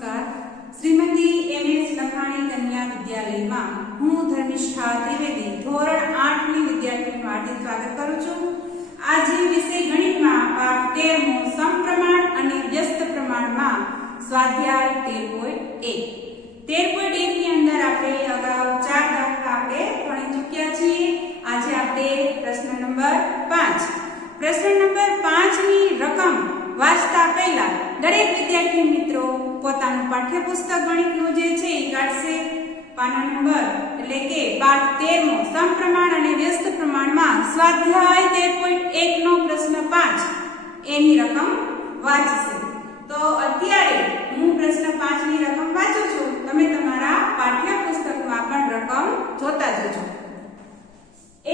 નમસ્કાર. શ્રીમતી એમ.એસ. લખાણી કન્યા વિદ્યાલયમાં હું ધર્મિષ્ઠા ત્રિવેદી ધોરણ 8 ની વિદ્યાર્થીનું હાર્દિક સ્વાગત કરું છું. આજે વિષય ગણિતમાં પાઠ 13 સમપ્રમાણ અને વ્યસ્ત પ્રમાણમાં સ્વાધ્યાય 13.1. 13.1 ની અંદર આપણે અગાઉ 4 દાખલા આપણે ભણી ચૂક્યા છીએ. આજે આપણે પ્રશ્ન નંબર 5. પ્રશ્ન નંબર 5 ની રકમ વાંચતા પહેલા દરેક વિદ્યાર્થી મિત્રો પોતાનું પાઠ્યપુસ્તક ગણિતનું જે છે એ કાઢશે. પાના નંબર એટલે કે પાઠ 13 સમપ્રમાણ અને વ્યસ્ત પ્રમાણમાં સ્વાધ્યાય 13.1 નો પ્રશ્ન 5 એની રકમ વાંચશે. તો અત્યારે હું પ્રશ્ન 5 ની રકમ વાંચું છું, તમે તમારા પાઠ્યપુસ્તકમાં પણ રકમ જોતા જજો.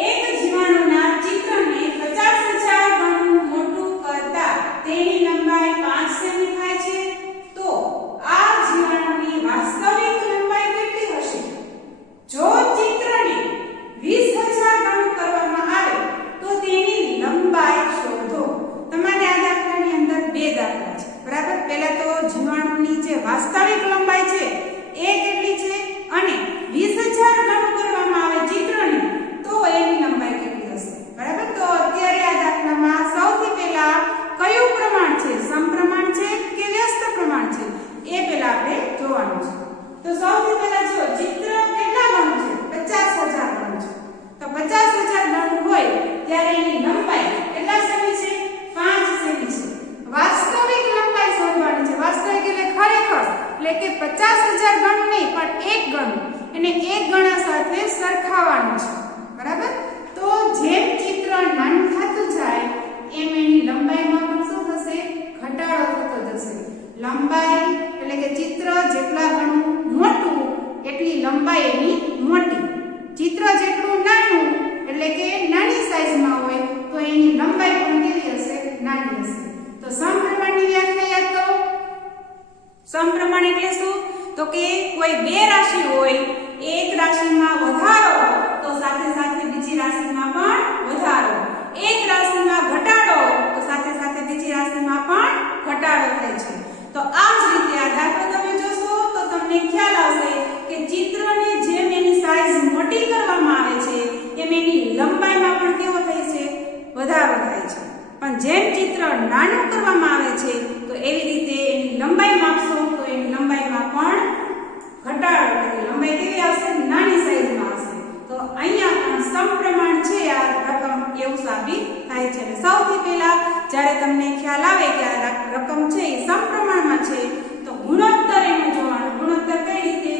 એક જીવાણુના ચિત્રને 50,000 ગણું મોટું કરતા તેની લંબાઈ 5 સેમી થાય છે, તો આ જીવાણુની વાસ્તવિક લંબાઈ કેટલી હશે? જો ચિત્રને 20,000 ગણું કરવામાં આવે તો તેની લંબાઈ શોધો. તમારે આ દાખલાની અંદર બે દાખલા છે, બરાબર? પહેલા તો જીવાણુની જે વાસ્તવિક લંબાઈ છે એ કેટલી છે અને 20,000 ગણું કરવામાં આવે ચિત્રને તો એની લંબાઈ કેટલી હશે, બરાબર? તો અત્યારે આ દાખલામાં સૌથી પહેલા કયું પ્રમાણ છે, સમપ્રમાણ છે કે વ્યસ્ત પ્રમાણ છે, એ પહેલા આપણે જોવાનું છે. તો સૌથી પહેલા જો ચિત્ર કેટલા ગણું છે? 50,000 ગણું છે. તો 50,000 ગણું હોય ત્યારે એની લંબાઈ કેટલા સેમી છે? 5 સેમી છે. વાસ્તવિક લંબાઈ શોધવાની છે. વાસ્તવિક એટલે ખરેખર, એટલે કે 50,000 ગણું નહીં પણ એક ગણું, એને એક ગણા સાથે સરખાવવાનું છે, બરાબર? તો જેમ ચિત્ર નાનું થતું જાય એમ એની લંબાઈમાં પણ શું થશે? ઘટાડો થતો જશે. લંબાઈ એટલે કે ચિત્ર જેટલા ગણું મોટું એટલી લંબાઈ એની મોટી. ચિત્ર જેટલું નાનું એટલે કે નાની સાઈઝમાં હોય તો એની લંબાઈ પણ કેવી હશે? નાની હશે. તો સમપ્રમાણની વ્યાખ્યા યાદ કરો. સમપ્રમાણ એટલે શું? તો કે કોઈ બે રાશિ હોય, એક રાશિમાં વધારો તો સાથે સાથે બીજી રાશિમાં પણ વધારો, એક રાશિમાં ઘટાડો તો સાથે સાથે બીજી રાશિમાં પણ ઘટાડો થાય છે. તો આ જ રીતે આ દાખલો તમે જોશો તો તમને ખ્યાલ આવશે કે ચિત્રને જેમ એની સાઈઝ મોટી કરવામાં આવે છે એમ એની લંબાઈમાં પણ કેવો થાય છે? વધારો થાય છે. પણ જેમ ચિત્ર નાનું કરવામાં આવે છે તો એવી રીતે એની લંબાઈ માપશો તો એની લંબાઈમાં પણ ઘટાડો, એટલે લંબાઈ કેવી આવશે? નાની સાઈઝમાં આવશે. તો અહીંયા પણ સમપ્રમાણ છે આ રકમ એવું સાબિત થાય છે. સૌથી પહેલા જ્યારે તમને ખ્યાલ આવે કે આ રકમ છે એ સમપ્રમાણમાં છે તો ગુણોત્તર એનું જોવાનું. ગુણોત્તર કઈ રીતે?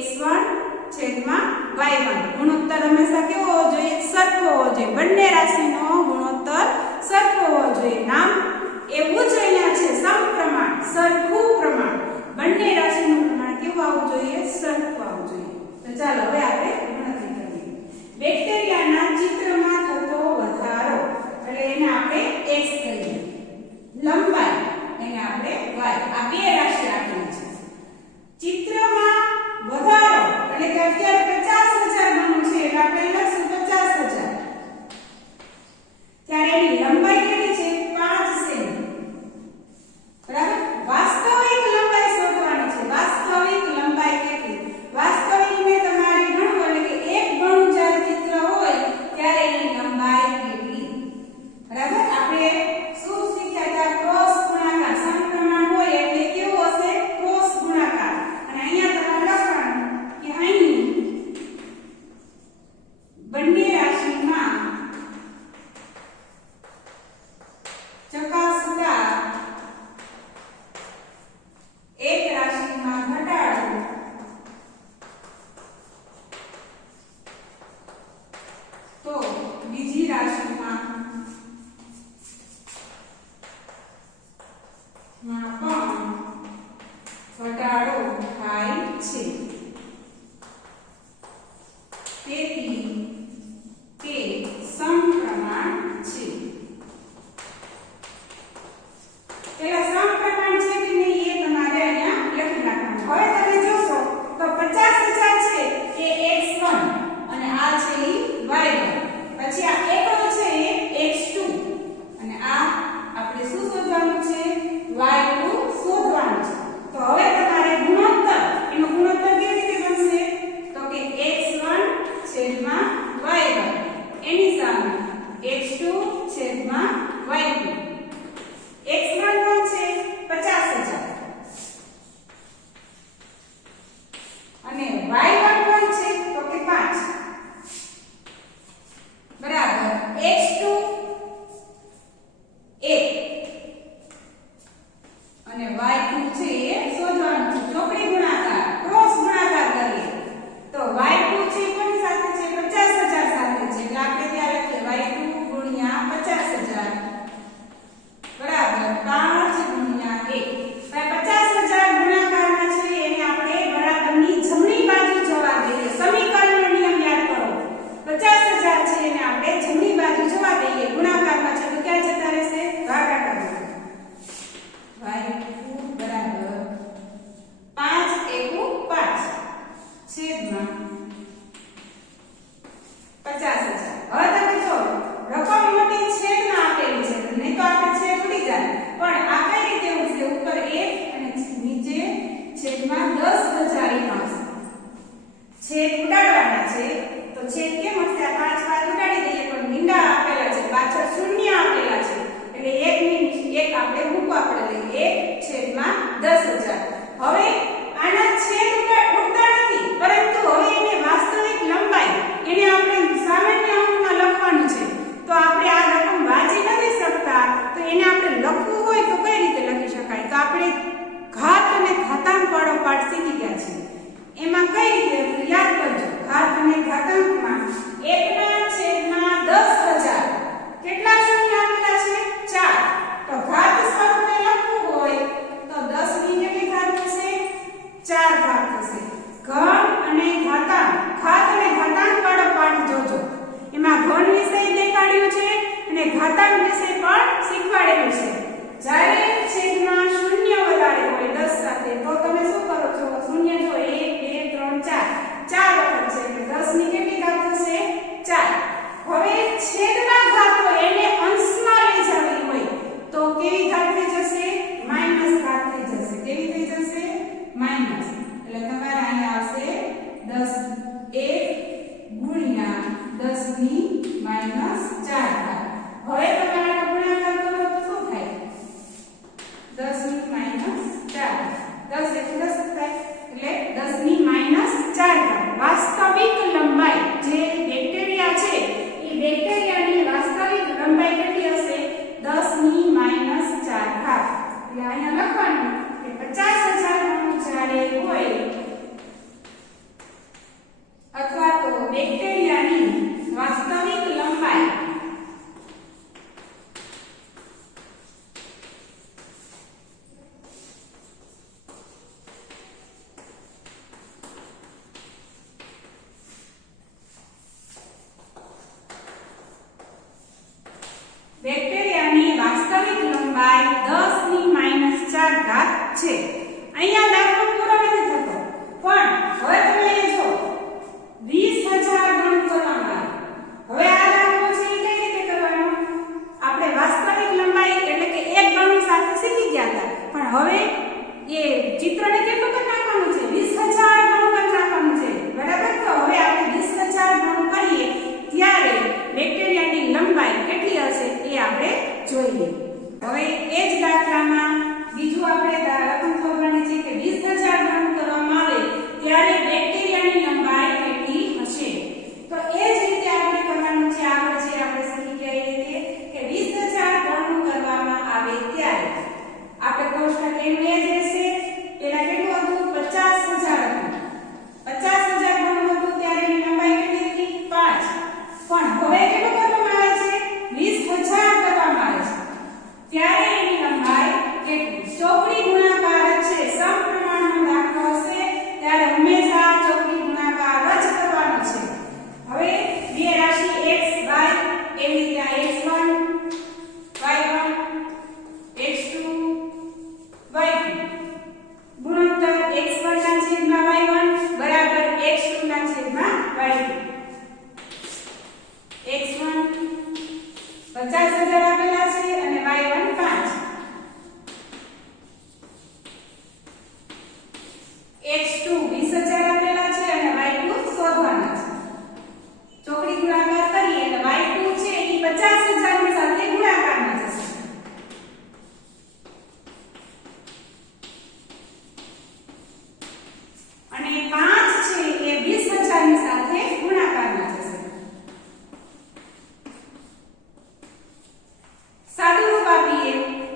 x1/y1. ગુણોત્તર હંમેશા કેવો હોવો જોઈએ? સરખો હોવો જોઈએ. બંને રાશિનો ગુણોત્તર સરખો હોવો જોઈએ. નામ એવું જ અહીંયા છે, સમપ્રમાણ, સરખું પ્રમાણ. બંને રાશિનું પ્રમાણ કેવું આવવું જોઈએ? સરખું આવવું જોઈએ. તો ચાલો હવે આપણે ગણતરી કરીએ. બેક્ટેરિયાના ચિત્રમાં થતો વધારો એટલે એને આપણે x કહીએ. લંબાઈ એને આપણે y. આ બે રાશિ આપેલી છે. ચિત્રમાં વધારો એટલે કે અત્યારે 50,000 ગણું છે એટલે આપણે લખશું 50,000. ત્યારે એની લંબાઈ કેટલી છે? 5 સેમી, બરાબર? વાસ્તવિક લંબાઈ શોધવાની છે. વાસ્તવિક લંબાઈ કેટલી? વાસ્તવિકને તમારે ગણવું એટલે કે એક ગણું જ્યારે ચિત્ર હોય ત્યારે એની લંબાઈ કેટલી, બરાબર? આપણે શું શીખ્યા હતા? ક્રોસ ગુણાકાર. સમપ્રમાણ હોય એટલે કેવું હશે? ક્રોસ ગુણાકાર. અને અહીંયા તમારે લખવાનું કે અહીં બંને રાશિમાં ચકાસતા એક રાશિમાં ઘટાડો તો બીજી રાશિમાં પણ ઘટાડો થાય છે. તેથી તે સમપ્રમાણ છે. પેલા સમપ્રમાણ છે કે નહીં એ તમારે અહીંયા લખી નાખવાનું. હવે તમે જોશો તો 50,000 છે એ x1 અને આ છે એ y1. પછી આ એકડો છે એ x2 અને આ આપણે શું શોધવાનું છે? y2 શોધવાનું છે. તો હવે તમારે છેદમાં 50,000. હવે તમે જો રકમ મોટી છેદમાં આપેલી છે, નહીં તો આપણે છેદ ઉડી જાય, પણ આ કઈ રીતે ઉડશે? ઉપર 1 અને નીચે છેદમાં 10,000 છેદ ઉડાડવાના છે. તો છેદ કેમ હશે? આ 5 5 ઉડાડી દઈએ, પણ મીંડા આપેલા છે, પાછળ શૂન્ય આપેલા છે, એટલે 1 ની 1 આપણે મૂકવા પડે, 1/10,000. હવે આના છેદ ઉડતા નથી, પરંતુ હવે એને વાસ્તવિક લંબાઈ એને આપણે સામાન્ય અંકમાં લખવાનું છે. તો આપણે આ રકમ વાંચી નથી શકતા, તો એને આપણે લખવું હોય તો કઈ રીતે લખી શકાય? તો આપણે ઘાત અને ઘાતાંક વાળો પાઠ શીખી ગયા છે. એમાં કઈ રીતે યાદ કરજો? ઘાત અને ઘાતાંકમાં 1/10,000 કેટલા શૂન્ય આપેલા છે? 4. તો ઘાત સ્વરૂપે લખવું હોય તો 10 ની કેટલી ઘાત થશે? 4 ઘાત થશે. ઘન અને ઘાતાંક, ઘાત અને ઘાતાંક વાળો પાઠ જોજો. એમાં ઘન વિષય દેખાડ્યું છે અને ઘાતાંક વિષય પણ શીખવાડેલું છે. જ્યારે છેદમાં શૂન્ય વધારે હોય 10 સાથે, તો તમે શું કરો છો? શૂન્ય જો 1 2 3 4 વખત છે, એટલે 10 ની કેટલી ઘાત થશે? 4. હવે છેદમાં ઘાત હોય એને અંશમાં લઈ જવી હોય તો કેવી ઘાત થઈ જશે? માઈનસ ઘાત થઈ જશે. કેવી થઈ જશે? માઈનસ. એટલે તમારે અહીંયા આવશે 10 1 ગુણ્યા 10 ની માઈનસ 4 ઘાત. હવે તમારે ગુણાકાર કરો તો શું થાય? 10 ની માઈનસ 4. 10 એટલે 10 થાય, એટલે 10 ની માઈનસ 4 ઘાત. વાસ્તવિક લંબાઈ જે બેક્ટેરિયા છે, એ બેક્ટેરિયાની વાસ્તવિક લંબાઈ કેટલી હશે? 10 ની માઈનસ 4 ઘાત. એટલે અહીંયા લખવાનું કે 50,000 અણુ જ્યારે હોય અથવા તો બેક્ટેરિયાની વાસ્તવિક લંબાઈ બેક્ટેરિયાની વાસ્તવિક લંબાઈ 10 ની માઈનસ 4 ઘાત છે. અહીંયા દાખલો પૂરો નથી થતો, પણ હવે તમે એ જો 20,000 ગણ કરવામાં આવે. હવે આ દાખલો છે એ કઈ રીતે કરવાનો? આપણે વાસ્તવિક લંબાઈ એટલે કે એક ગણની સાથે શીખી ગયા હતા, પણ હવે એ ચિત્રને કેટલું કરી નાખવાનું છે? 20,000 ગણું કરી નાખવાનું છે, બરાબર? તો હવે આપણે 20,000 ગણું કરીએ ત્યારે બેક્ટેરિયાની લંબાઈ કેટલી હશે એ આપણે જોઈએ. હવે એ જ દાખલામાં બીજું આપણે રકમ શોધવાની છે કે 20,000 ગણું કરવામાં આવે ત્યારે બેક્ટેરિયાની લંબાઈ કેટલી હશે. તો એ જ રીતે આપણે કરવાનું છે. આગળ છે આપણે શીખી ગયા એ રીતે કે 20,000 ગણું કરવામાં આવે ત્યારે આપણે કોષ્ટક એનું એ જ રહેશે. પેલા કેટલું હતું? 50,000 હતું. 50,000 ગણું હતું ત્યારે એની લંબાઈ કેટલી હતી? 5. પણ હવે કેટલું કરવામાં આવે છે? 20,000 કરવામાં આવે છે ત્યારે એની લંબાઈ કેટલી? ચોકડી ગુણાકાર છે, સમપ્રમાણનો દાખલો હશે ત્યારે હંમેશા ચોકડી ગુણાકાર જ કરવાનો છે. હવે બે રાશિ x y એવી રીતે x1 y1 x2 y2 ગુણોત્તર x1 ના છેદમાં y1 બરાબર x2 ના છેદમાં y2. x1 50,000 આપેલા છે અને y1 5. x2 20,000 આપેલા છે અને y2 શોધવાના છે. ચોકડી ગુણાકાર કરીએ એટલે y2 છે એ 50,000 ની સાથે ગુણાકારમાં જશે. અને 5 છે એ 20,000 ની સાથે ગુણાકારમાં જશે. સાદું રૂપ આપીએ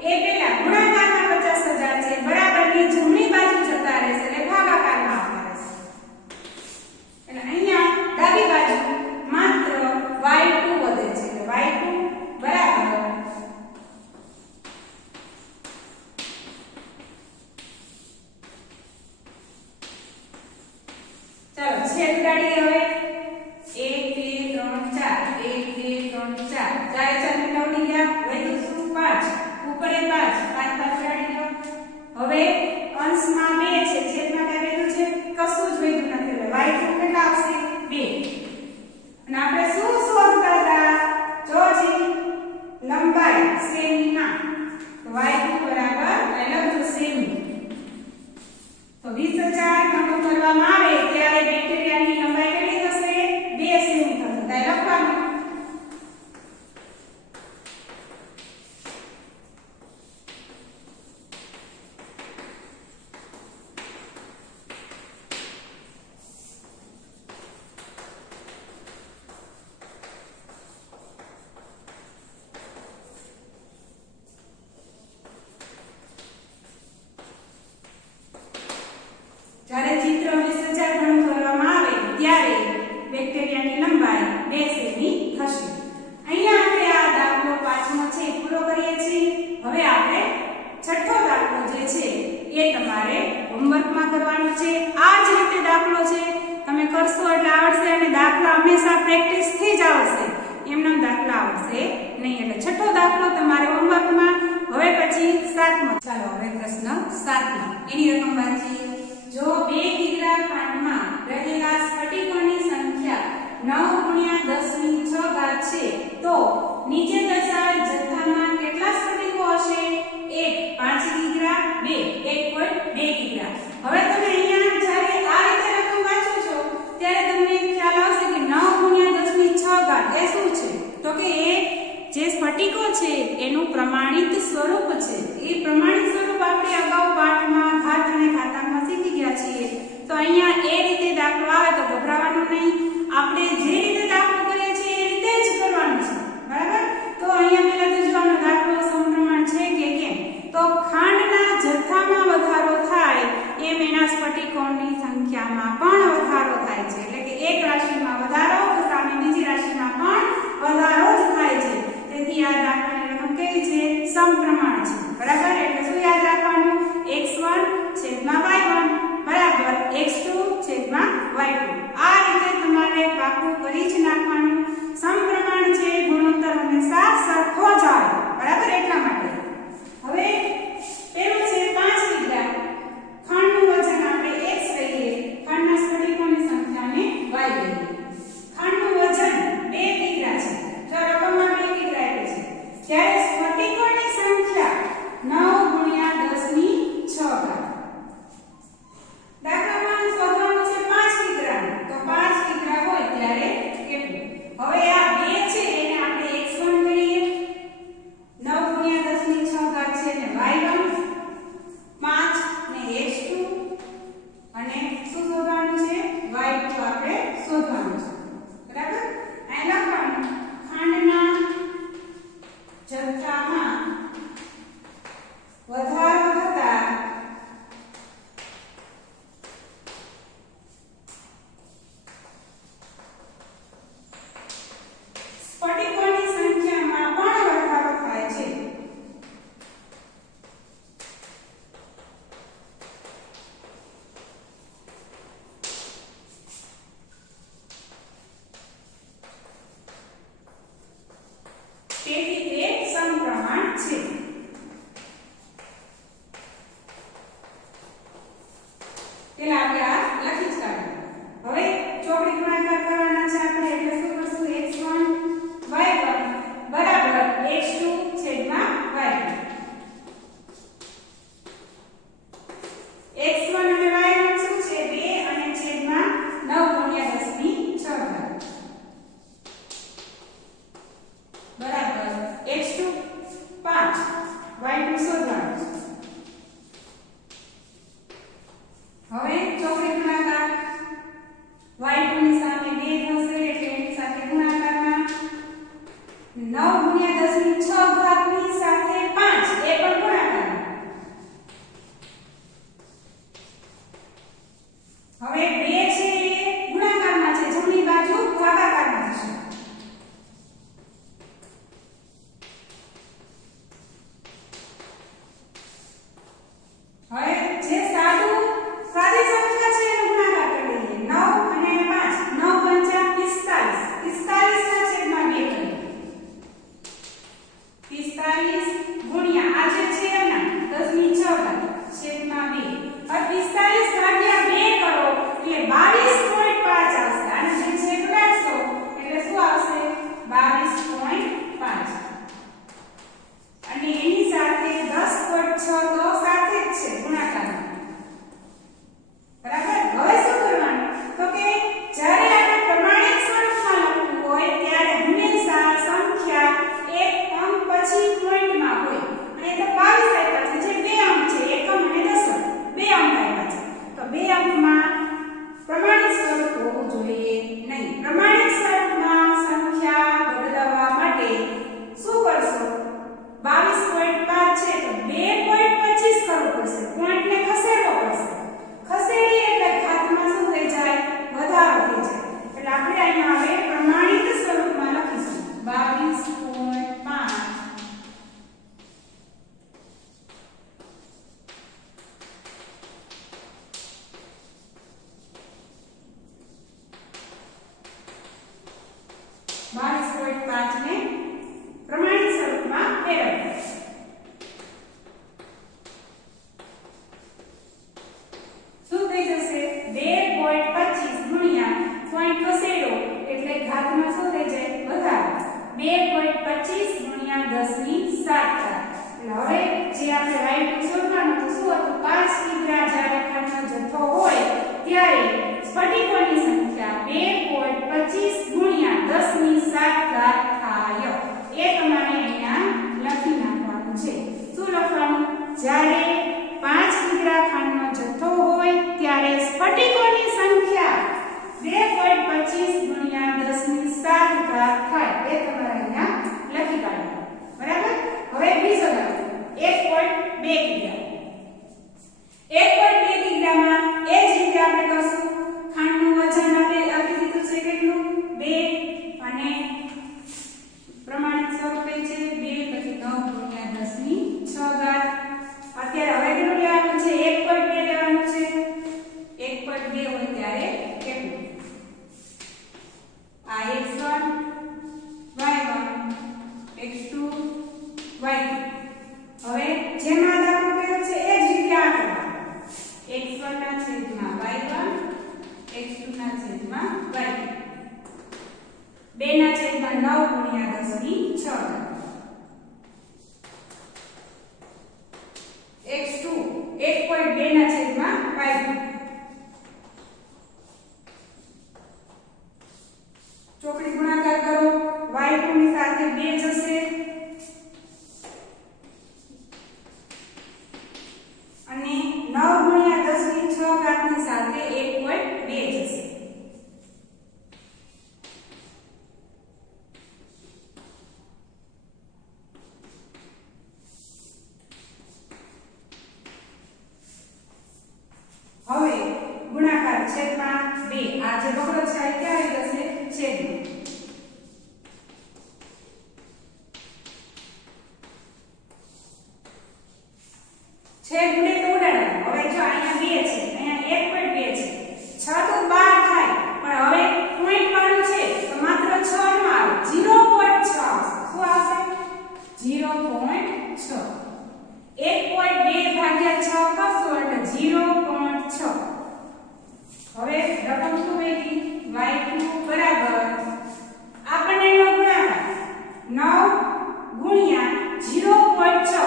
એ પહેલા ગુણાકારમાં 50,000 છે, બરાબરની જમણી બાજુ જતા રહેશે એટલે ભાગાકારમાં આવતા રહેશે. એટલે અહીંયા ડાબી બાજુ માત્ર y2 વધે છે, એટલે y2 બરાબર ચાલો છેદ ઉડાડીએ. હવે 1 2 3 4 1 2 3 4 ચારે ચાર મીંડા ઉડી ગયા. વધ્યું શું? 5. ઉપર એ 5 ઉડાડી દો. હવે અંશમાં 2 છે, છેદમાં કઈ વધ્યું છે? કશું જ વધ્યું નથી. એટલે y2 કેટલા વસ્તુ એટલે આવડશે અને દાખલા હંમેશા પ્રેક્ટિસ થી જ આવશે, એમનો દાખલા આવડશે નહીં. એટલે છઠ્ઠો દાખલો તમારે હોમવર્કમાં. હવે પછી સાતમો. ચાલો હવે પ્રશ્ન સાતમો. એની રકમ વાંચીએ. જો 2 કિગ્રા ખાંડમાં રહેલા સ્ફટિકોની સંખ્યા 9 × 10⁶ છે તો નીચે દર્શાવેલ જથ્થામાં કેટલા સ્ફટિકો હશે? 1 5 કિગ્રા, 2 1.2 કિગ્રા. હવે તમે અહીંયા જ્યારે આ રીતે રકમ વાંચો છો ત્યારે તમને ખ્યાલ આવશે કે 9 × 10⁶ એ શું છે? તો કે એ જે સ્ફટિકો છે એનું પ્રમાણિત સ્વરૂપ છે. એ પ્રમાણિત સ્વરૂપ આપણે અગાઉ પાઠમાં ઘાત અને ઘાતાંકમાં શીખી ગયા છીએ. તો અહીંયા એ રીતે દાખલો આવે તો ગભરાવાનું નહીં. આપણે જે રીતે દાખલો કરીએ છીએ એ રીતે જ કરવાનું છે, બરાબર? તો અહીંયા પહેલા તો જોવાનો દાખલો સમપ્રમાણ છે કે કેમ. તો ખાંડના જથ્થામાં વધારો થાય એમ એના સ્ફટિકોની સંખ્યામાં પણ વધારો થાય છે. એટલે કે એક રાશિમાં વધારો તો સામે બીજી રાશિમાં પણ વધારો જ થાય છે. તેથી આ દાખલાની રકમ કેવી છે? સમપ્રમાણ છે, બરાબર? એટલે શું યાદ રાખવાનું? x1 / y1 બરાબર x2 / y2. આ રીતે તમારે પાકું કરી જ નાખવાનું. સમપ્રમાણ છે, ગુણોત્તર હંમેશા સરખો જ આવે, બરાબર? એટલા માટે હવે પેલું છે 5 કિગ્રા. ખાંડનું વજન આપણે x લઈએ, ખાંડના સ્ફટિકોની સંખ્યાને y લઈએ. ખાંડનું વજન 2 કિગ્રા છે. જો રકમમાં 2 કિગ્રા આપે છે, જ્યારે સ્ફટિકોની સંખ્યા 9 × 10⁶. દાખલામાં શોધવાનું છે 5 કિગ્રા. તો 5 22.5 ને પ્રમાણિત સ્વરૂપમાં ફેરવતા શું થઈ જશે 2.25 ગુણ્યા પોઈન્ટ ખસેડો એટલે ઘાતમાં શું થઈ જાય વધારો 2.25 ગુણ્યા 10 ની 7 એટલે હવે જે આપણે રાઈટ શોધવાનું તો શું હતું 5 કિગ્રા જ્યારે ખાંડનો જથ્થો હોય ત્યારે સ્ફટિકોની સંખ્યા 2.25 ગુણ્યા 10 ની 7 થાય એ તમારે અહીંયા લખી નાખવાનું છે શું લખવાનું જ્યારે 5 કિગ્રા ખાંડનો જથ્થો હોય ત્યારે સ્ફટિકોની સંખ્યા 2.25 ગુણ્યા 10 ની 7 થાય એ તમારે અહીંયા લખી કાઢવાનું બરાબર હવે બીજો દાખલો 1.2 કિગ્રા 1.2 કિગ્રામાં એ જ રીતે આપણે કરશું ખાંડનું વજન આપી દીધું છે કેટલું 2 અને પ્રમાણિત સ્વરૂપે છે 2 પછી 9 ગુણ્યા 10 ની 6 ઘાત અત્યારે હવે કેટલું લેવાનું છે 1.2 લેવાનું છે 1.2 હોય ત્યારે કેટલું આ x1 y1 x2 y2 હવે જેમાં દાખલો કર્યો છે એ જ રીતે આ કરવાનું x1 ના છેદમાં y1 x2 ના છેદમાં y2 2 ના છેદમાં 9 ગુણ્યા 10 ની 6 x2 1.2 ના છેદમાં y2 ચોકડી ગુણાકાર કરો y2 ની સાથે 2 જશે અને 9 ગુણ્યા 10 ની 6 ઘાત ની સાથે 1.2 જશે હવે ગુણાકાર છેદમાં 2 આ જે બગડો છે એ ક્યાં આવી જશે છેદમાં છેદ ઉડે તો ઉડાડવાનું હવે જો અહીંયા 2 છે અહીંયા 1.2 છે 6 તો 12 થાય પણ હવે પોઈન્ટ વાળું છે તો માત્ર 6 નો આવે 0.6 શું આવશે 0.6 1.2 ભાગ્યા 6 કરશો એટલે 0.6 હવે રકમ શું વેધી y2 બરાબર આપણને એનો ગુણાકાર 9 ગુણ્યા 0.6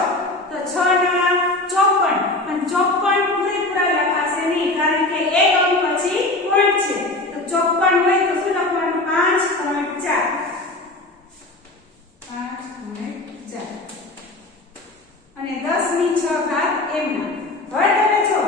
તો 6 ના 54 પણ 54 પૂરેપૂરા લખાશે નહીં કારણ કે એક અંક પછી પોઈન્ટ છે તો 54 હોય તો શું લખવાનું 5.4 અને 10 ની 6 ઘાત એમના હવે તમે જો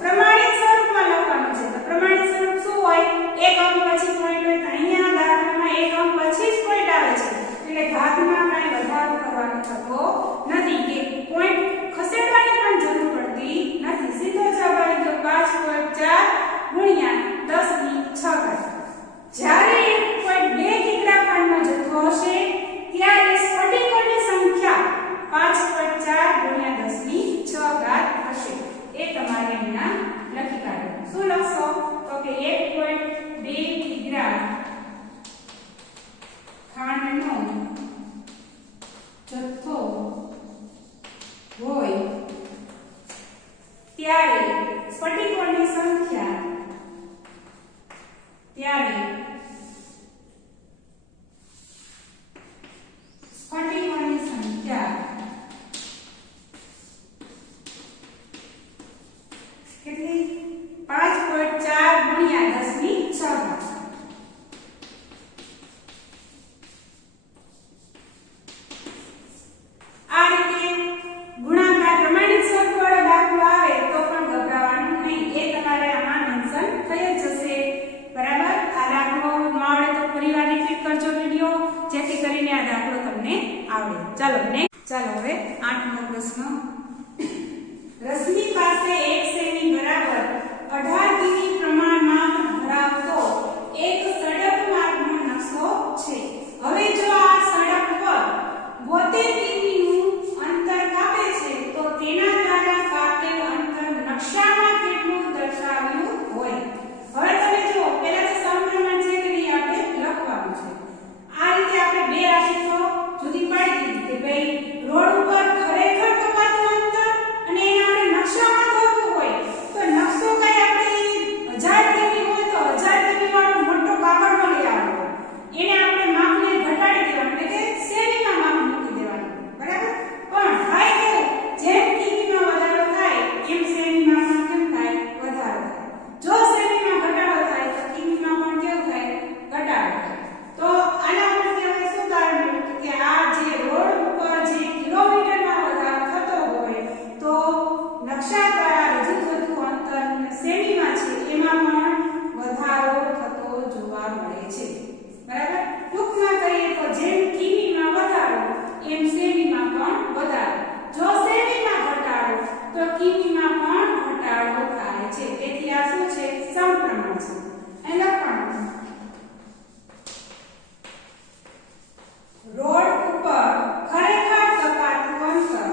પ્રમાણિત સ્વરૂપમાં લખવાનું છે તો પ્રમાણિત સ્વરૂપ શું હોય એક અંક પછી પોઈન્ટ હોય તો અહીંયા દાખલામાં એક અંક પછી જ પોઈન્ટ આવે છે એટલે ઘાતમાં કાંઈ વધારો કરવાનો થતો નથી કે પોઈન્ટ ખસેડવાની પણ જરૂર પડતી નથી સીધો જવાબ આવી ગયો 5.4 ગુણ્યા 10 ની 6 ઘાત જ્યારે 1.2 કિગ્રા ખાંડનો જથ્થો હશે ત્યારે સ્ફટિકોની સંખ્યા 5.4 ગુણ્યા 10 ની 6 ઘાત હશે એ તમારે અહીંયા લખી કાઢવાનું શું લખશો તો કે 1.2 કિગ્રા ખાંડનો જથ્થો હોય ત્યારે સ્ફટિકોની સંખ્યા કેટલી 5.4 ગુણ્યા 10 ની 6 ઘાત આ રીતે ગુણાકાર પ્રમાણિત સ્વરૂપ વાળો દાખલો આવે તો પણ ગભરાવાનું નહીં એ તમારે આમાં મેન્શન થઈ જ જશે બરાબર આ દાખલો ન આવડે તો ફરીવાર રિપીટ કરજો વિડિયો જેથી કરીને આ દાખલો તમને આવડે ચાલો હવે 8મો પ્રશ્ન રશ્મિ પાસે 1 સેમી બરાબર 18 કિમી પ્રમાણમાં ધરાવતો એક સડક માર્ગનો નકશો છે હવે જો આ સડક પર 72 કિમીનું અંતર કાપે છે તો તેના દ્વારા કાપેલ અંતર નકશામાં કેટલું દર્શાવ્યું હોય હવે તમે જો પહેલા જે સમપ્રમાણ છે કે નહીં આપણે લખવાનું છે આ રીતે ઘટાડો. તો આના પરથી આપણે શું તારણ મેળવ્યું કે આ જે રોડ ઉપર જે કિલોમીટરમાં વધારો થતો હોય તો નકશા દ્વારા રજૂ થતું અંતર સેમીમાં છે એમાં પણ વધારો થતો જોવા મળે છે. બરાબર. ટૂંકમાં કહીએ તો જેમ કિમીમાં વધારો એમ સેમીમાં પણ વધારો. જો સેમીમાં ઘટાડો તો કિમીમાં પણ ઘટાડો થાય છે. તેથી આ શું છે? સમપ્રમાણ છે. એનો પણ રોડ ઉપર ખરેખર કપાતું અંતર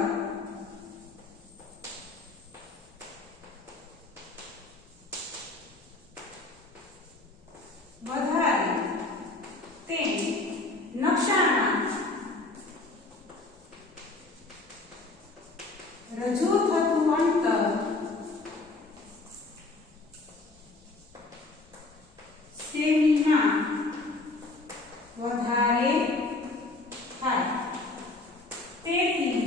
વધારે તે નકશામાં રજૂ થતું અંતર સેમીમાં વધારે થાય. તેથી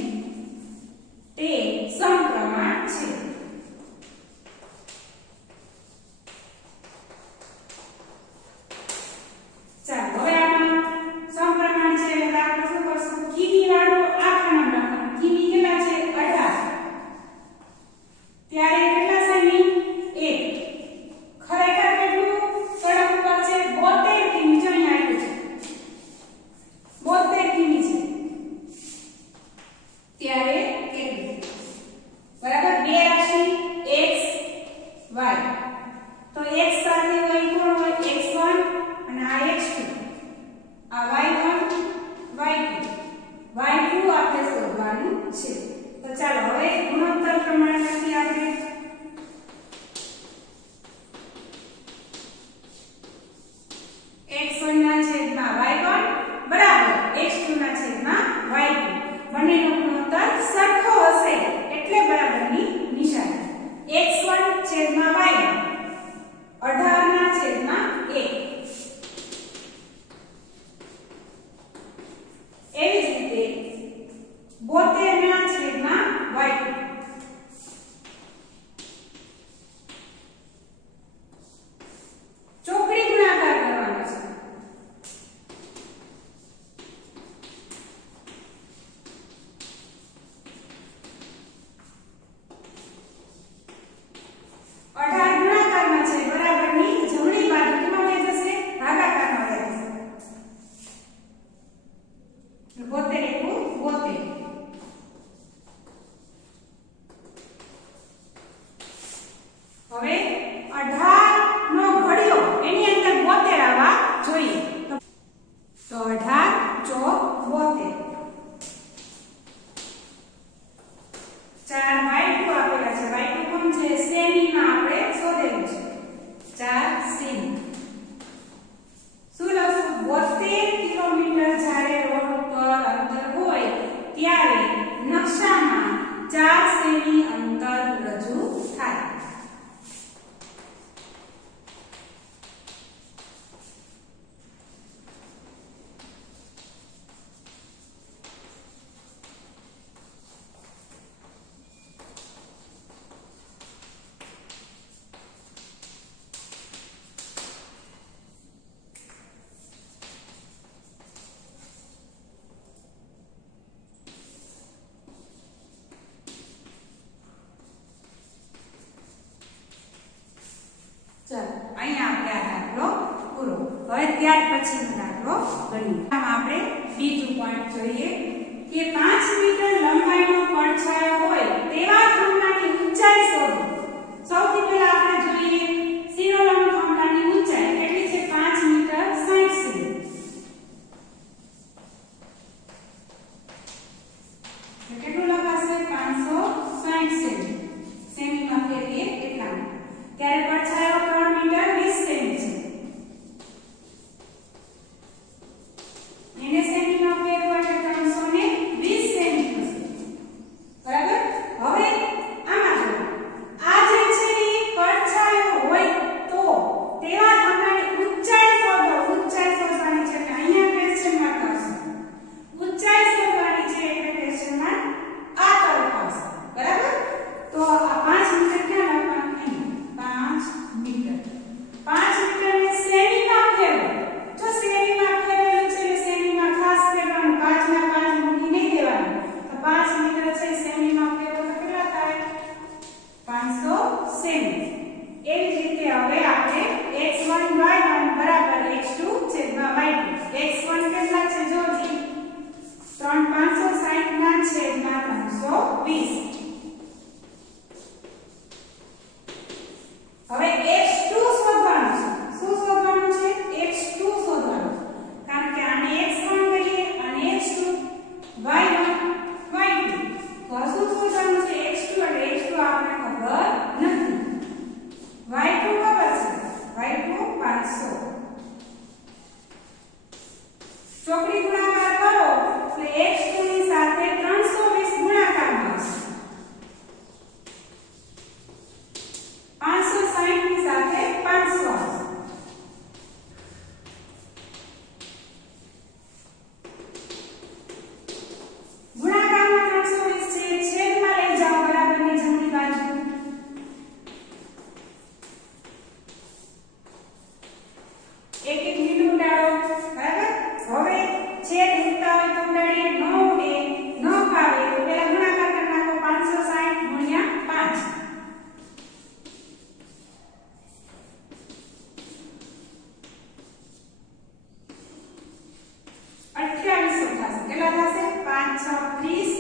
તે સમપ્રમાણ છે. ચાલો હવે આમાં સમપ્રમાણ છે એટલે આપણે શું કરશું? કિમી વાળો આ ખાનામાં રાખવાનું. કિમી કેટલા છે? 18. ત્યારે કેટલા સેમી? 1. ખરેખર કેટલું સડક ઉપર છે? 72 કિમી. જો અહીં આપ્યું છે 72 કિમી છે. ત્યારે કેટલું? બરાબર. બે રાશિ x y. તો x સાથે y કોણ હોય? x1 અને આ x2. આ y1 y2. y2 આપણે શોધવાનું છે. તો ચાલો હવે ગુણોત્તર પ્રમાણે લખીએ આપણે. x1 ના છેદમાં y1 બરાબર x2 ના છેદમાં y2. બંનેનો ગુણોત્તર સરખો હશે એટલે બરાબરની નિશાની. x1 છેદમાં y1 18 ના છેદમાં 1. એવી જ રીતે 72 ના છેદમાં y2. ચોકડી ગુણાકાર કરવાનો છે. ગુણાકારમાં છે બરાબરની જમણી બાજુ કેમાં વહી જશે? ભાગાકારમાં વહી જશે. 72 એકુ 72. હવે 18 નો ઘડિયો એની અંદર 72 આવવા જોઈએ. તો 18 ચોક 72. 4 y2 આપેલા છે. y2 કોણ છે? સેમીમાં આપણે શોધેલું છે. 4 સેમી. શું લખશું? 72 કિલોમીટર જ્યારે રોડ ઉપર અંતર હોય ત્યારે નકશામાં 4 સેમી અંતર રજૂ થાય. ચાલો અહીંયા આપણે આ દાખલો પૂરો. હવે ત્યાર પછીનો દાખલો ગણીએ. આમાં આપણે બીજું પોઈન્ટ જોઈએ કે 5 મીટર લંબાઈનો પડછાયો હોય તેવા થાંભલાની ઊંચાઈ શોધો. સૌથી પહેલા આપણે જોઈએ શિરોલંબ થાંભલાની ઊંચાઈ કેટલી છે? 5 મીટર 60 સેમી. કેટલું લખાશે? 560 સેમી. સેમીમાં ફેરવીએ એટલા. ત્યારે પડછાયો 3 મીટર 20 સેમી છે. એને સેમીમાં ફેરવો એટલે 320 સેમી થશે. બરાબર. હવે આમાં જો આ જે છે એ પડછાયો હોય તો તેવા પણ 560 ના છેદમાં 320. હવે x2 શોધવાનું છે. શું શોધવાનું છે? x2 શોધવાનું. કારણ કે આને x1 કહીએ અને x2 y1 y2. તો શું શોધવાનું છે? x2 એટલે x2 આપણને ખબર નથી. y2 ખબર છે. y2 500. ચોકડી ગુણાકાર કરો એટલે x2 ની સાથે 320 ગુણાકારમાં આવશે. 560 ની સાથે 500 આવશે. ગુણાકારમાં 320 છે, છેદમાં લઈ જાઓ બરાબરની જમણી બાજુ. એક એક લીટું ઉડાડો. બરાબર? હવે છેદ ઉડતા હોય તો ઉડાડીએ, ન ઉડે ન ફાવે તો પેલા ગુણાકાર કરી નાખો. 560 ગુણ્યા 5. કેટલા થશે? 5 6 30.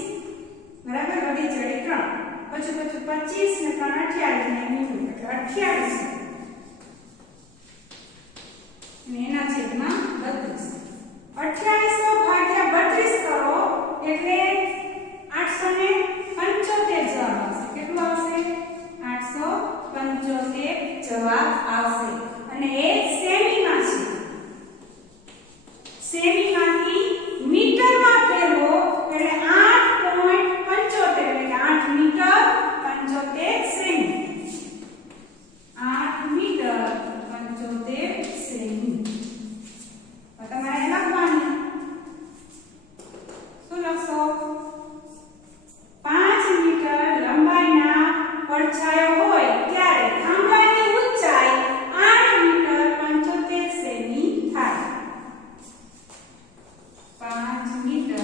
બરાબર? વધી ચડે 3. પછી 25 ને 3 28 ને મીંડું એટલે 28. અને એના છેદમાં 32. 2800 ભાગ્યા 32 કરો એટલે 875 જવાબ આવશે. કેટલું આવશે? 875 જવાબ આવશે. અને એ સેમીમાં છે. સેમીમાંથી મીટરમાં ફેરવો એટલે 8.75 એટલે કે 8 મીટર 75 સેમી. 8 metre 75 semi. તમારે લખવાનું. શું લખશો? 5 મીટર લંબાઈના પડછાયો હોય ત્યારે થાંભલાની ઊંચાઈ 8 મીટર 75 સેમી થાય. 5 મીટર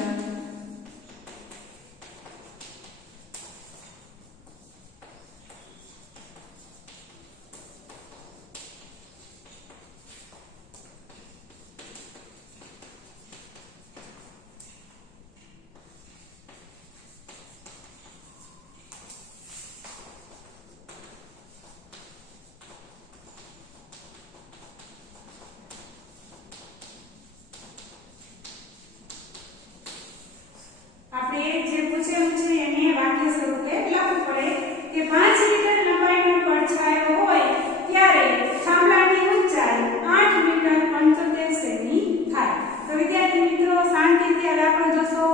આપણે જે પૂછેલું છે એને વાક્ય સ્વરૂપે લખવું પડે કે 5 મીટર લંબાઈનો પડછાયો હોય ત્યારે થાંભલાની ઊંચાઈ 8 મીટર 75 સેમી થાય. તો વિદ્યાર્થી મિત્રો શાંતિથી આ દાખલો જોશો.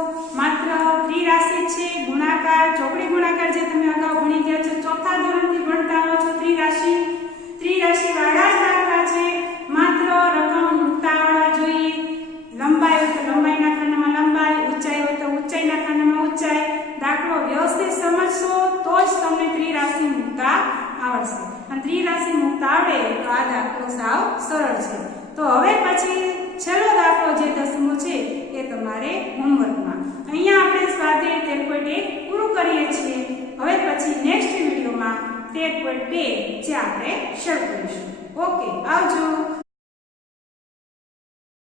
માત્ર ત્રિરાશિ છે, ગુણાકાર, ચોકડી ગુણાકાર જે તમે અગાઉ ભણી ગયા છો, ચોથા ધોરણથી ભણતા હો છો. ત્રિરાશિ વાળા જ દાખલા છે. માત્ર રકમ ઉતાવળા જોઈએ. લંબાઈ હોય તો લંબાઈના ખાનામાં લંબાઈ, ઊંચાઈ હોય તો ઊંચાઈના ખાનામાં ઊંચાઈ. દાખલો વ્યવસ્થિત સમજશો તો જ તમને ત્રિરાશિ મૂકતા આવડશે. અને ત્રિરાશિ મૂકતા આવડે તો આ દાખલો સાવ સરળ છે. તો હવે પછી છેલ્લો દાખલો જે 10મો છે એ તમારે હોમવર્કમાં. અહીંયા આપણે સ્વાધ્યાય 13.1 પૂરું કરીએ છીએ. હવે પછી નેક્સ્ટ વિડીયોમાં 13.2 જે આપણે શરૂ કરીશું. ઓકે, આવજો.